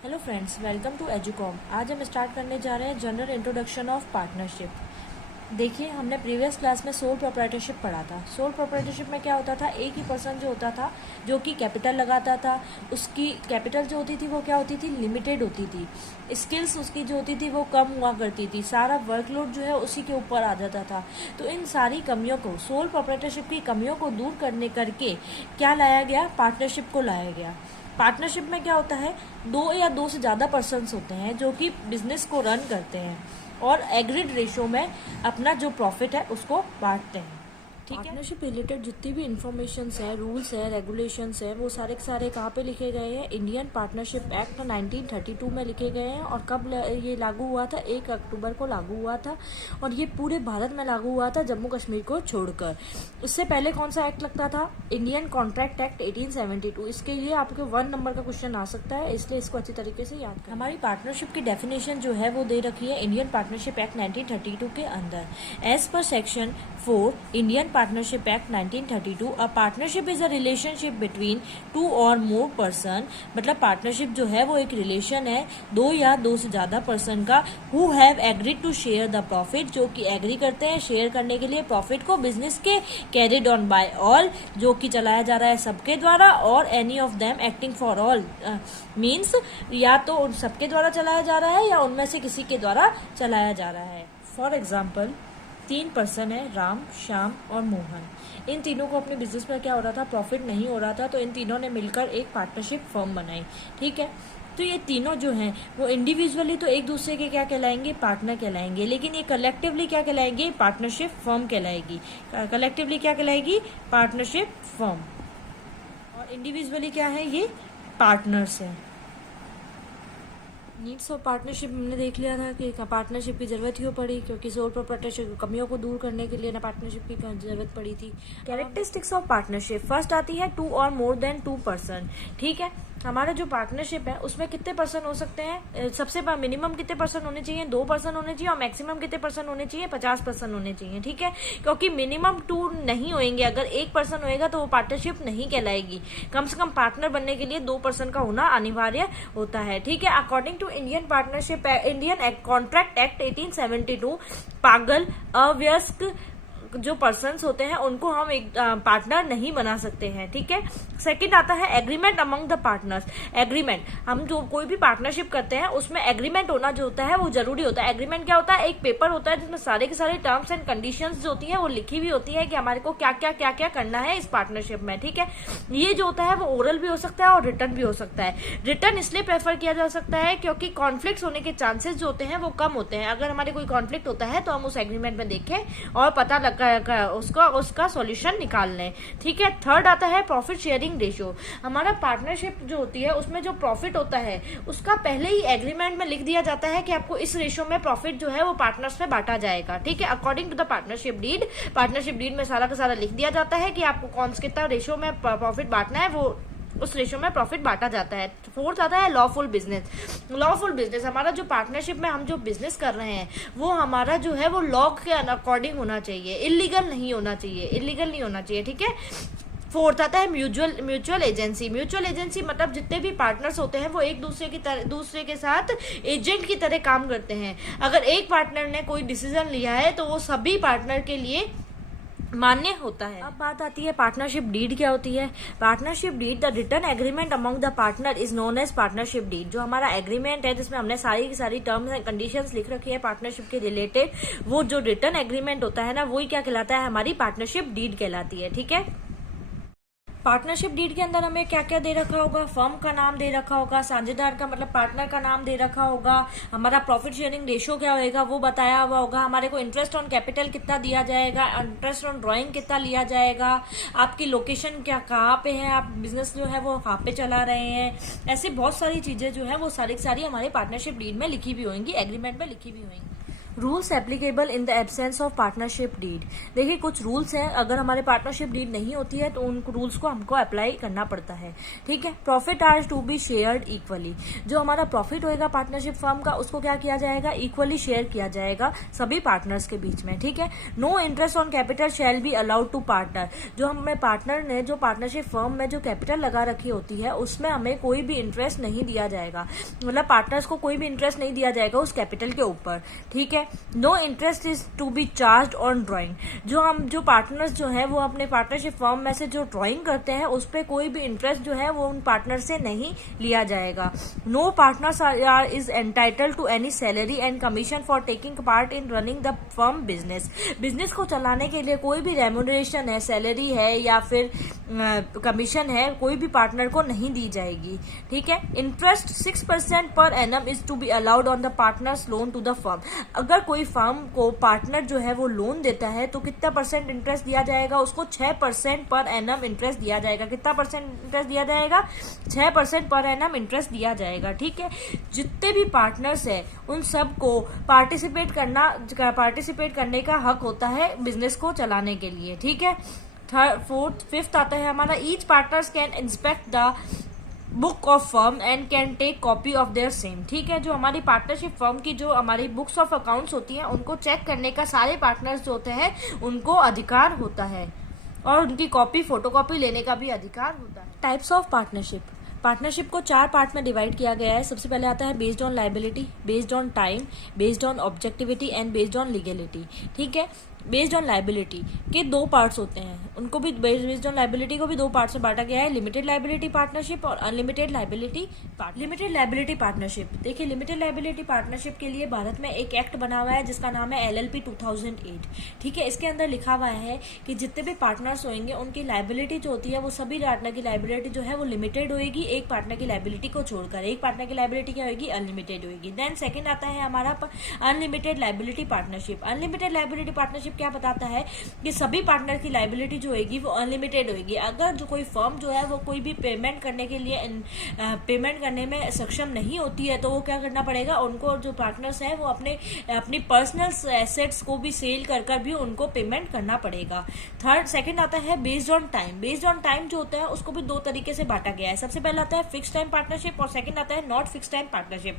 Hello friends, welcome to Educom. आज हम start करने जा रहे हैं जनरल इंट्रोडक्शन ऑफ पार्टनरशिप। देखिए, हमने प्रीवियस क्लास में सोल प्रोप्राइटरशिप पढ़ा था। सोल प्रोप्राइटरशिप में क्या होता था, एक ही पर्सन जो होता था जो कि कैपिटल लगाता था। उसकी कैपिटल जो होती थी वो क्या होती थी, लिमिटेड होती थी। स्किल्स उसकी जो होती थी वो कम हुआ करती थी। सारा वर्कलोड जो है उसी के ऊपर आ जाता था। तो इन सारी कमियों को, सोल प्रोप्राइटरशिप की कमियों को दूर करने करके क्या लाया गया, पार्टनरशिप को लाया गया। पार्टनरशिप में क्या होता है, दो या दो से ज़्यादा पर्सन्स होते हैं जो कि बिजनेस को रन करते हैं और एग्रीड रेशो में अपना जो प्रॉफिट है उसको बांटते हैं। ठीक है। पार्टनरशिप रिलेटेड जितनी भी इंफॉर्मेशन है, रूल्स है, रेगुलेशंस है, वो सारे के सारे कहाँ पे लिखे गए हैं, इंडियन पार्टनरशिप एक्ट 1932 में लिखे गए हैं। और कब ये लागू हुआ था, 1 अक्टूबर को लागू हुआ था। और ये पूरे भारत में लागू हुआ था, जम्मू कश्मीर को छोड़कर। उससे पहले कौन सा एक्ट लगता था, इंडियन कॉन्ट्रैक्ट एक्ट 1872। इसके लिए आपके 1 नंबर का क्वेश्चन आ सकता है, इसलिए इसको अच्छी तरीके से याद करें। हमारी पार्टनरशिप की डेफिनेशन जो है वो दे रखी है इंडियन पार्टनरशिप एक्ट 1932 के अंदर। As per section 4 Indian partnership act 1932, a partnership is a relationship between 2 और मोर पर्सन। मतलब पार्टनरशिप जो है वो एक रिलेशन है 2 या 2 से ज्यादा पर्सन का, who have agreed to share the profit, जो कि एग्री करते हैं शेयर करने के लिए प्रॉफिट को बिजनेस के, कैरिड ऑन बाय ऑल, जो कि चलाया जा रहा है सबके द्वारा, और any of them acting for all, means या तो उन सबके द्वारा चलाया जा रहा है या उनमें से किसी के द्वारा चलाया जा रहा है। फॉर एग्जाम्पल, 3 पर्सन है, राम, श्याम और मोहन। इन तीनों को अपने बिजनेस में क्या हो रहा था, प्रॉफिट नहीं हो रहा था, तो इन तीनों ने मिलकर एक पार्टनरशिप फर्म बनाई। ठीक है। तो ये तीनों जो हैं वो इंडिविजुअली तो एक दूसरे के क्या कहलाएंगे, पार्टनर कहलाएंगे, लेकिन ये कलेक्टिवली क्या कहलाएंगे, पार्टनरशिप फर्म कहलाएगी। कलेक्टिवली क्या कहलाएगी, पार्टनरशिप फर्म। और इंडिविजुअली क्या है, ये पार्टनर्स हैं। नीड्स ऑफ पार्टनरशिप हमने देख लिया था कि पार्टनरशिप की जरूरत क्यों पड़ी, क्योंकि सोल प्रोप्राइटरशिप कमियों को दूर करने के लिए ना पार्टनरशिप की जरूरत पड़ी थी। कैरेक्टरिस्टिक्स ऑफ पार्टनरशिप, फर्स्ट आती है 2 और मोर देन 2 पर्सन। ठीक है। हमारा जो पार्टनरशिप है उसमें कितने पर्सन हो सकते हैं, सबसे मिनिमम कितने पर्सन होने चाहिए, 2 पर्सन होने चाहिए, और मैक्सिमम कितने पर्सन होने चाहिए, 50 पर्सन होने चाहिए। ठीक है। क्योंकि मिनिमम 2 नहीं होंगे, अगर 1 पर्सन होएगा तो वो पार्टनरशिप नहीं कहलाएगी। कम से कम पार्टनर बनने के लिए 2 पर्सन का होना अनिवार्य होता है। ठीक है। According to Indian partnership, Indian contract act 1872, पागल, अवयस्क जो पर्सन्स होते हैं उनको हम एक पार्टनर नहीं बना सकते हैं। ठीक है। सेकंड आता है agreement among the partners. Agreement, हम जो कोई भी पार्टनरशिप करते हैं उसमें एग्रीमेंट होना जो होता है वो जरूरी होता है। एग्रीमेंट क्या होता है, एक पेपर होता है जिसमें सारे के सारे टर्म्स एंड कंडीशंस जो होती है वो लिखी हुई होती है कि हमारे को क्या क्या करना है इस पार्टनरशिप में। ठीक है। ये जो होता है वो ओरल भी हो सकता है और रिटर्न भी हो सकता है। रिटर्न इसलिए प्रेफर किया जा सकता है क्योंकि कॉन्फ्लिक्ट होने के चांसेस जो होते हैं वो कम होते हैं। अगर हमारे कोई कॉन्फ्लिक्ट होता है तो हम उस एग्रीमेंट में देखें और पता लगा उसका सॉल्यूशन निकाल लें। ठीक है। थर्ड आता है प्रॉफिट शेयरिंग रेशियो। हमारा पार्टनरशिप जो होती है उसमें जो प्रॉफिट होता है उसका पहले ही एग्रीमेंट में लिख दिया जाता है कि आपको इस रेशियो में प्रॉफिट जो है वो पार्टनर्स में बांटा जाएगा। ठीक है। According to the partnership deed, partnership deed में सारा का सारा लिख दिया जाता है कि आपको कौन सा कितना रेशियो में प्रॉफिट बांटना है, वो उस रेशियो में प्रॉफिट बांटा जाता है। फोर्थ आता है लॉफुल बिजनेस। लॉफुल बिजनेस, हमारा जो पार्टनरशिप में हम जो बिजनेस कर रहे हैं वो हमारा जो है वो लॉ के अकॉर्डिंग होना चाहिए, इलीगल नहीं होना चाहिए, इलीगल नहीं होना चाहिए। ठीक है। फोर्थ आता है म्यूचुअल एजेंसी। म्यूचुअल एजेंसी मतलब जितने भी पार्टनर्स होते हैं वो एक दूसरे के साथ एजेंट की तरह काम करते हैं। अगर एक पार्टनर ने कोई डिसीजन लिया है तो वो सभी पार्टनर के लिए मान्य होता है। अब बात आती है पार्टनरशिप डीड क्या होती है। Partnership deed, the return agreement among the partner is known as partnership deed. जो हमारा एग्रीमेंट है जिसमें हमने सारी की सारी टर्म्स एंड कंडीशंस लिख रखी है पार्टनरशिप के रिलेटेड, वो जो रिटर्न एग्रीमेंट होता है ना, वही क्या कहलाता है, हमारी पार्टनरशिप डीड कहलाती है। ठीक है। पार्टनरशिप डीड के अंदर हमें क्या क्या दे रखा होगा, फर्म का नाम दे रखा होगा, साझेदार का मतलब पार्टनर का नाम दे रखा होगा, हमारा प्रॉफिट शेयरिंग रेशियो क्या होगा वो बताया हुआ होगा, हमारे को इंटरेस्ट ऑन कैपिटल कितना दिया जाएगा, इंटरेस्ट ऑन ड्राइंग कितना लिया जाएगा, आपकी लोकेशन क्या, कहाँ पे है, आप बिजनेस जो है वो कहाँ पे चला रहे हैं, ऐसी बहुत सारी चीजें जो है वो सारी की सारी हमारे पार्टनरशिप डीड में लिखी भी होंगी, एग्रीमेंट में लिखी भी होंगी। Rules applicable in the absence of partnership deed. देखिए कुछ रूल्स हैं, अगर हमारे पार्टनरशिप डीड नहीं होती है तो उन रूल्स को हमको अप्लाई करना पड़ता है। ठीक है, profit are to be shared equally. जो हमारा प्रॉफिट होएगा पार्टनरशिप फर्म का, उसको क्या किया जाएगा, इक्वली शेयर किया जाएगा सभी पार्टनर्स के बीच में। ठीक है, no interest on capital shall be allowed to partner. जो हमें पार्टनर ने जो पार्टनरशिप फर्म में जो कैपिटल लगा रखी होती है उसमें हमें कोई भी इंटरेस्ट नहीं दिया जाएगा, मतलब पार्टनर्स को कोई भी इंटरेस्ट नहीं दिया जाएगा उस कैपिटल के ऊपर। ठीक है, no interest is to be charge on drawing. जो पार्टनर्स जो है वो अपने पार्टनरशिप फर्म में से जो ड्राइंग करते हैं उस पर कोई भी इंटरेस्ट जो है वो उन पार्टनर से नहीं लिया जाएगा। No partners are is entitled to any salary and commission for taking part in running the firm business. Business को चलाने के लिए कोई भी रेम्यूनरेशन है, सैलरी है या फिर कमीशन है, कोई भी पार्टनर को नहीं दी जाएगी। ठीक है, interest 6% per annum is to be allowed on the partners loan to the firm. अगर कोई फर्म को पार्टनर जो है वो लोन देता है तो कितना परसेंट इंटरेस्ट दिया जाएगा, उसको 6% पर एनम इंटरेस्ट दिया जाएगा। कितना परसेंट इंटरेस्ट दिया जाएगा, 6% पर एनम इंटरेस्ट दिया जाएगा। ठीक है, जितने भी पार्टनर्स है उन सबको पार्टिसिपेट करने का हक होता है बिजनेस को चलाने के लिए। ठीक है, फिफ्थ आता है हमारा, each partners can inspect the book of firm and can take copy of their same. ठीक है, जो हमारी पार्टनरशिप फर्म की जो हमारी बुक्स ऑफ अकाउंट्स होती हैं उनको चेक करने का सारे पार्टनर्स जो होते हैं उनको अधिकार होता है और उनकी कॉपी फोटोकॉपी लेने का भी अधिकार होता है। Types of partnership. पार्टनरशिप को 4 पार्ट में डिवाइड किया गया है। सबसे पहले आता है based on liability, based on time, based on objectivity and based on legality. ठीक है, बेस्ड ऑन लाइबिलिटी के 2 पार्ट्स होते हैं, उनको भी बेस्ड ऑन लाइबिलिटी को भी 2 पार्ट्स में बांटा गया है, लिमिटेड लाइबिलिटी पार्टनरशिप और unlimited liability limited liability partnership. देखिए लिमिटेड लाइबिलिटी पार्टनरशिप के लिए भारत में एक एक्ट बना हुआ है जिसका नाम है LLP 2008। ठीक है, इसके अंदर लिखा हुआ है कि जितने भी पार्टनर्स होंगे उनकी लाइबिलिटी जो होती है वो सभी पार्टनर की लाइबिलिटी जो है वो लिमिटेड होगी, एक पार्टनर की लाइबिलिटी को छोड़कर। एक पार्टनर की लाइबिलिटी क्या होगी, अनलिमिटेड होगी। देन सेकेंड आता है हमारा unlimited liability partnership. Unlimited liability partnership क्या बताता है कि सभी पार्टनर की लाइबिलिटी जो होगी वो अनलिमिटेड होगी। अगर जो कोई फर्म जो है वो कोई भी पेमेंट करने के लिए पेमेंट करने में सक्षम नहीं होती है तो वो क्या करना पड़ेगा, उनको जो पार्टनर्स है वो अपनी पर्सनल एसेट्स को भी सेल कर भी उनको पेमेंट करना पड़ेगा। सेकंड आता है based on time. Based on time जो होता है उसको भी 2 तरीके से बांटा गया है। सबसे पहले आता है फिक्स टाइम पार्टनरशिप और सेकंड आता है not fix time partnership.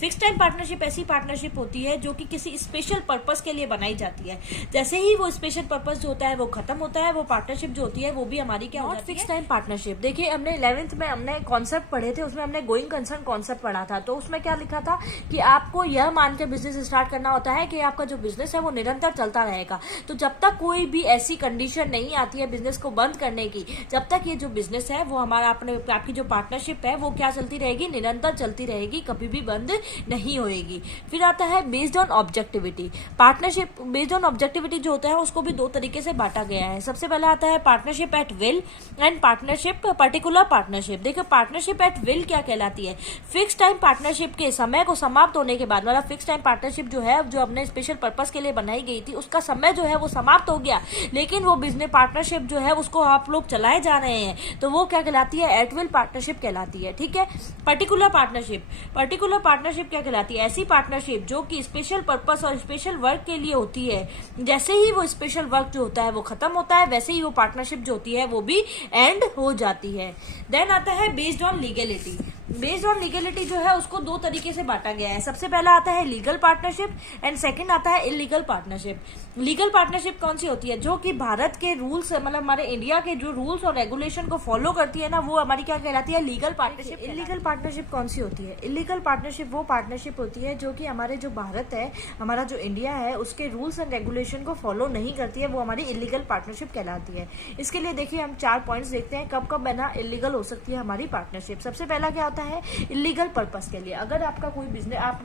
Fix time partnership ऐसी पार्टनरशिप होती है जो कि किसी स्पेशल पर्पस के लिए बनाई जाती है। जैसे ही वो स्पेशल पर्पस जो होता है वो खत्म होता है, वो पार्टनरशिप जो होती है वो भी हमारी क्या होती है, फिक्स टाइम पार्टनरशिप। देखिए हमने 11th में हमने कॉन्सेप्ट पढ़े थे, उसमें हमने गोइंग कंसर्न कॉन्सेप्ट पढ़ा था। तो उसमें क्या लिखा था कि आपको यह मान के बिजनेस स्टार्ट करना होता है कि आपका जो बिजनेस है वो निरंतर चलता रहेगा। तो जब तक कोई भी ऐसी कंडीशन नहीं आती है बिजनेस को बंद करने की, जब तक ये जो बिजनेस है वो हमारा आपकी जो पार्टनरशिप है वो क्या चलती रहेगी, निरंतर चलती रहेगी, कभी भी बंद नहीं होएगी। फिर आता है based on objectivity. Partnership based on objectivity जो होता है उसको भी 2 तरीके से बांटा गया है। सबसे पहले आता है partnership at will and partnership particular partnership. देखो पार्टनरशिप एट विल क्या कहलाती है, फिक्स टाइम पार्टनरशिप के समय को समाप्त होने के बाद, मतलब फिक्स टाइम पार्टनरशिप जो है जो अपने स्पेशल पर्पस के लिए बनाई गई थी उसका समय जो है वो समाप्त हो गया, लेकिन वो बिजनेस पार्टनरशिप जो है उसको आप लोग चलाए जा रहे हैं तो वो क्या कहलाती है, एट विल पार्टनरशिप कहलाती है। ठीक है, पर्टिकुलर पार्टनरशिप क्या कहलाती है, ऐसी पार्टनरशिप जो कि स्पेशल पर्पस और स्पेशल वर्क के लिए होती है। जैसे ही वो स्पेशल वर्क जो होता है वो खत्म होता है वैसे ही वो पार्टनरशिप जो होती है वो भी एंड हो जाती है। देन आता है based on legality. Based on legality जो है उसको 2 तरीके से बांटा गया है। सबसे पहला आता है लीगल पार्टनरशिप एंड सेकंड आता है इलीगल पार्टनरशिप। लीगल पार्टनरशिप कौन सी होती है, जो कि भारत के रूल्स मतलब हमारे इंडिया के जो रूल्स और रेगुलेशन को फॉलो करती है ना, वो हमारी क्या कहलाती है, लीगल पार्टनरशिप। इलीगल पार्टनरशिप कौन सी होती है, इलीगल पार्टनरशिप वो पार्टनरशिप होती है जो कि हमारे जो भारत है, हमारा जो इंडिया है उसके रूल्स एंड रेगुलेशन को फॉलो नहीं करती है, वो हमारी इलीगल पार्टनरशिप कहलाती है। इसके लिए देखिए हम 4 पॉइंट्स देखते हैं कब कब है ना इलीगल हो सकती है हमारी पार्टनरशिप। सबसे पहला क्या होता है, इलीगल पर्पस के लिए। अगर आपका कोई बिजनेस आप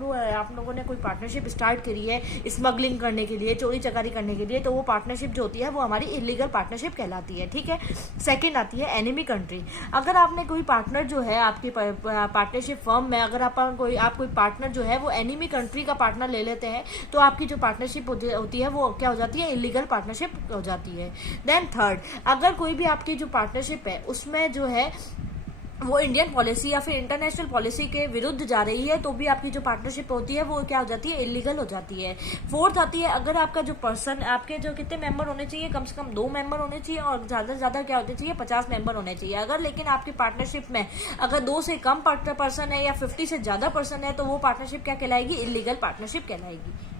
लोगों ने कोई पार्टनरशिप स्टार्ट करी है स्मगलिंग करने के लिए, चोरी चकारी करने के लिए, तो वो पार्टनरशिप जो होती है वो हमारी इलीगल पार्टनरशिप कहलाती है। ठीक है, सेकंड आती है एनिमी कंट्री। अगर आपने कोई पार्टनर जो है आपकी पार्टनरशिप फर्म में, अगर आप कोई पार्टनर जो है वो एनिमी कंट्री का पार्टनर ले लेते हैं तो आपकी जो पार्टनरशिप होती है वो क्या हो जाती है, इलीगल पार्टनरशिप हो जाती है। देन थर्ड, अगर कोई भी आपकी जो पार्टनरशिप है उसमें जो है वो इंडियन पॉलिसी या फिर इंटरनेशनल पॉलिसी के विरुद्ध जा रही है, तो भी आपकी जो पार्टनरशिप होती है वो क्या हो जाती है, इलीगल हो जाती है। फोर्थ आती है, अगर आपका जो पर्सन, आपके जो कितने मेंबर होने चाहिए, कम से कम 2 मेंबर होने चाहिए और ज्यादा से ज्यादा क्या होने चाहिए, 50 मेंबर होने चाहिए। अगर लेकिन आपकी पार्टनरशिप में अगर 2 से कम पर्सन है या 50 से ज्यादा पर्सन है, तो वो पार्टनरशिप क्या कहलाएगी, इलीगल पार्टनरशिप कहलाएगी।